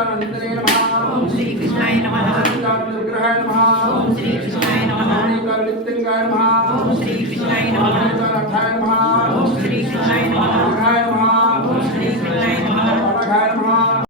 శ్రీశాయ నమ. నమ. యమునావేగ సంహారణే నమ. నమ. విగ్రహాయ నమ. విగ్రహాయ నమ. అఠాయ నమ.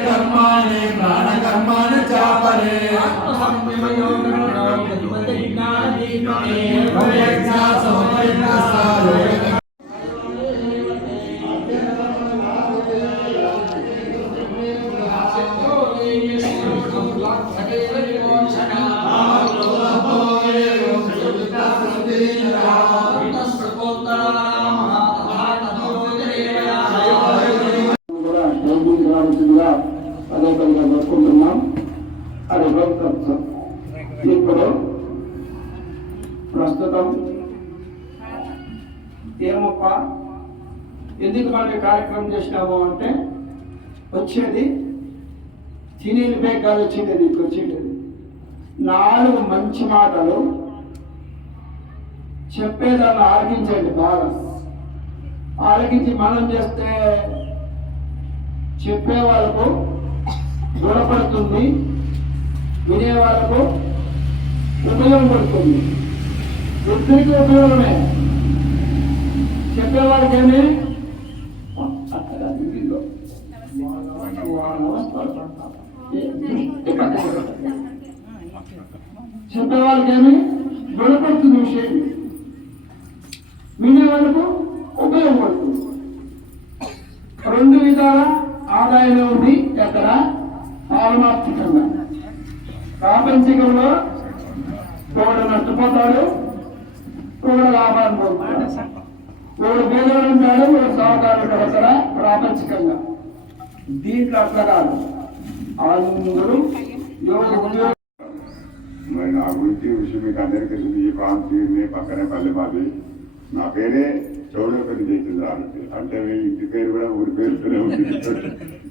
कर्माणि प्राणकर्माणि चापरे Thank you. ఇప్పుడు ప్రస్తుతం ఏమప్ప? ఎందుకు మనం కార్యక్రమం చేసినాము అంటే వచ్చేది తినేది బేగాలు వచ్చింది నీకు వచ్చింది నాలుగు మంచి మాటలు చెప్పేదాన్ని ఆలకించండి బాగా. ఆలకించి మనం చేస్తే చెప్పే వాళ్ళకు దూరపడుతుంది వినే వాళ్ళకు ఉపయోగపడుతుంది ఇద్దరికి ఉపయోగమే చెప్పే వాళ్ళకేమి చెప్పే వాళ్ళకేమి గుణపడుతుంది విషయం వినే వాళ్ళకు ఉపయోగపడుతుంది రెండు విధాల ఆదాయమే ఉంది ఎక్కడ? పారమార్థికంగా ప్రాపంచికంలో ఒకడు నష్టపోతాడు ఒకడు లాభాన్ని పొందుతాడు ఒకడు పేదవాడు ఉంటాడు ఒకడు సహకారం అక్కడ ప్రాపంచికంగా. దీంట్లో అట్లా కాదు. అందరూ యోగ మరి నా గురించి విషయం మీకు అందరికీ తెలిసింది ఈ ప్రాంతీయుని పక్కనే పల్లె మాది. నా పేరే చౌడపల్లి చేసింది అంటే ఇంటి పేరు కూడా ఊరి పేరుతోనే ఉంది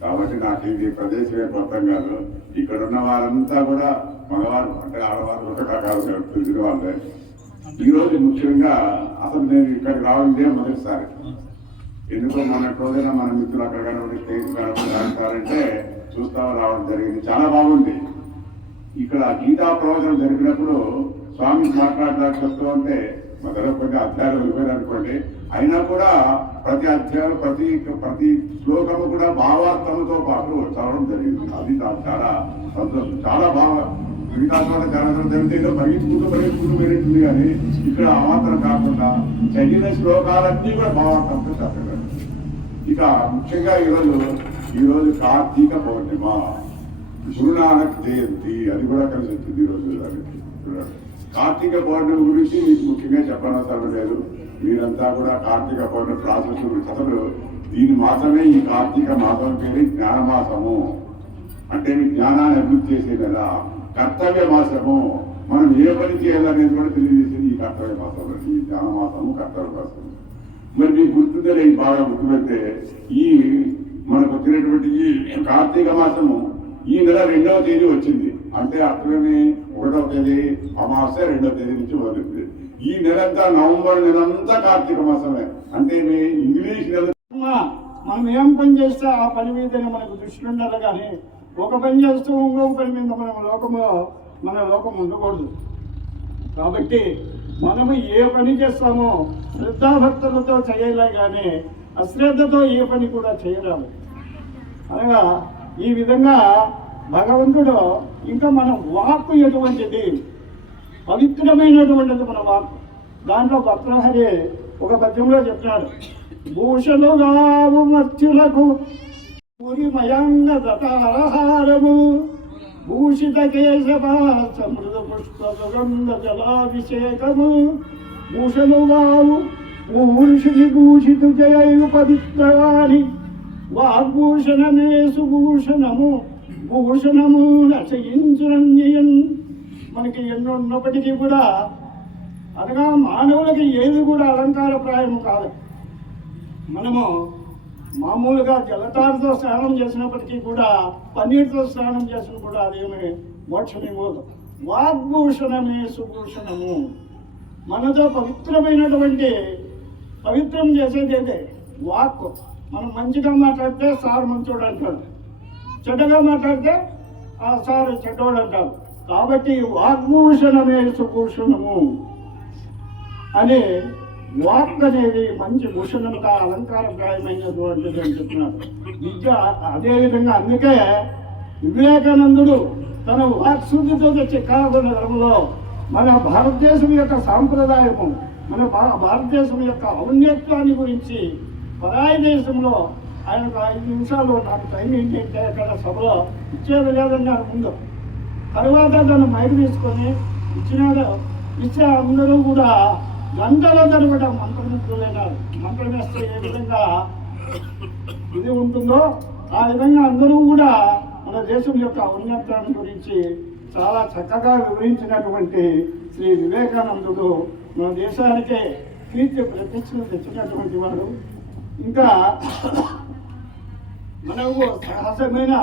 కాబట్టి నాకు ఇది ప్రదేశం ఏం కొత్తం కాదు ఇక్కడ ఉన్న వారంతా కూడా మగవారు అంటే ఆడవారు ఒక రకాలు తెలిసిన వాళ్ళే ఈరోజు ముఖ్యంగా అసలు నేను ఇక్కడికి రావడం మొదటిసారి. ఎందుకో మన రోజైనా మన మిత్రులు అక్కడ కనబడి స్టేజ్ కనబడి రాస్తారంటే చూస్తా రావడం జరిగింది. చాలా బాగుంది. ఇక్కడ గీతా ప్రవచనం జరిగినప్పుడు స్వామి మాట్లాడడానికి వస్తూ ఉంటే మొదలు కొన్ని అధ్యాయాలు వెళ్ళిపోయారనుకోండి అయినా కూడా ప్రతి అధ్యాయం ప్రతి ప్రతి శ్లోకము కూడా భావార్థముతో పాటు చదవడం జరిగింది. అది నాకు చాలా సంతోషం. చాలా బాగా మిగతా చోట చాలా జరిగితే ఏదో పరిగెత్తుకుంటూ పరిగెత్తుకుంటూ వెళ్ళింది కానీ ఇక్కడ ఆ మాత్రం కాకుండా చదివిన శ్లోకాలన్నీ కూడా భావార్థంతో చదవగలరు. ఇక ముఖ్యంగా ఈరోజు ఈరోజు కార్తీక పౌర్ణిమ. గురునానక్ జయంతి అది కూడా కలిసి వచ్చింది ఈరోజు చూడండి కార్తీక పౌర్ణమి గురించి మీకు ముఖ్యంగా చెప్పనవసరం లేదు. మీరంతా కూడా కార్తీక పౌర్ణమి ప్రాసెస్ అసలు దీని మాసమే ఈ కార్తీక మాసం పేరు జ్ఞానమాసము. అంటే మీ జ్ఞానాన్ని అభివృద్ధి చేసే నెల. కర్తవ్య మాసము. మనం ఏ పని చేయాలనేది కూడా తెలియజేసేది ఈ కర్తవ్య మాసంలో ఈ జ్ఞానమాసము కర్తవ్య మాసము. మరి మీకు గుర్తుందే బాగా గుర్తుపెడితే ఈ మనకు వచ్చినటువంటి ఈ కార్తీక మాసము ఈ నెల రెండవ తేదీ వచ్చింది. అంటే అర్థమే ఒకటో తేదీ అమావాస్య రెండవ తేదీ నుంచి మొదలైంది ఈ నెలంతా నవంబర్ నెలంతా కార్తీక మాసమే. అంటే మీ ఇంగ్లీష్ నెల మనం ఏం పని చేస్తే ఆ పని మీదనే మనకు దృష్టి ఉండాలి కానీ ఒక పని చేస్తూ ఇంకో పని మీద మనం లోకంలో మన లోకం ఉండకూడదు. కాబట్టి మనము ఏ పని చేస్తామో శ్రద్ధాభక్తులతో చేయాలి కానీ అశ్రద్ధతో ఏ పని కూడా చేయరాదు. అనగా ఈ విధంగా భగవంతుడు ఇంకా మన వాక్కు ఎటువంటిది? పవిత్రమైనటువంటిది మన వాక్కు. దాంట్లో భక్తహరి ఒక పద్యంలో చెప్తున్నాడు. భూషలుగావు మత్స్యులకు పురిమయంగ దతారహారము భూషిత కేశవాస మృద పుష్ప సుగంధ జలాభిషేకము. భూషలుగావు భూషి భూషితు జయు పవిత్రవాణి వాగ్భూషణమే సుభూషణము. భూషణము రచయించురన్యయన్ మనకి ఎన్నో ఉన్నప్పటికీ కూడా అనగా మానవులకి ఏది కూడా అలంకారప్రాయం కాదు. మనము మామూలుగా జలతారతో స్నానం చేసినప్పటికీ కూడా పన్నీరుతో స్నానం చేసిన కూడా అదేమి మోక్షమివ్వదు వాగ్భూషణమే సుభూషణము. మనతో పవిత్రమైనటువంటి పవిత్రం చేసేది ఏదే వాక్ మనం మంచిగా మాట్లాడితే సార్ మంచోడు అంటాడు. చెడ్డగా మాట్లాడితే ఆ సార్ చెడ్డోడు అంటారు. కాబట్టి వాగ్భూషణమే సుభూషణము అని వాక్ అనేది మంచి భూషణంగా అలంకారప్రాయమైనటువంటిది అని చెప్తున్నారు. విద్య అదేవిధంగా అందుకే వివేకానందుడు తన వాక్శుద్ధితో తెచ్చే కాకుండా మన భారతదేశం యొక్క సాంప్రదాయము మన భా- భారతదేశం యొక్క ఔన్నత్యాన్ని గురించి పరాయి దేశంలో ఆయన ఐదు నిమిషాలు నాకు టైం ఏంటంటే అక్కడ సభలో ఇచ్చేది లేదన్నారు ముందు. తర్వాత దాన్ని మైకు తీసుకొని ఇచ్చినాడు. ఇచ్చే అందరూ కూడా గంటల తరబడి మంత్రమిత్రులైనారు మంత్రం వేస్తే ఏ విధంగా ఇది ఉంటుందో ఆ విధంగా అందరూ కూడా మన దేశం యొక్క ఔన్నత్యాన్ని గురించి చాలా చక్కగా వివరించినటువంటి శ్రీ వివేకానందుడు మన దేశానికే కీర్తి ప్రతిష్టలు తెచ్చినటువంటి వాడు. ఇంకా మనకు సహజమైన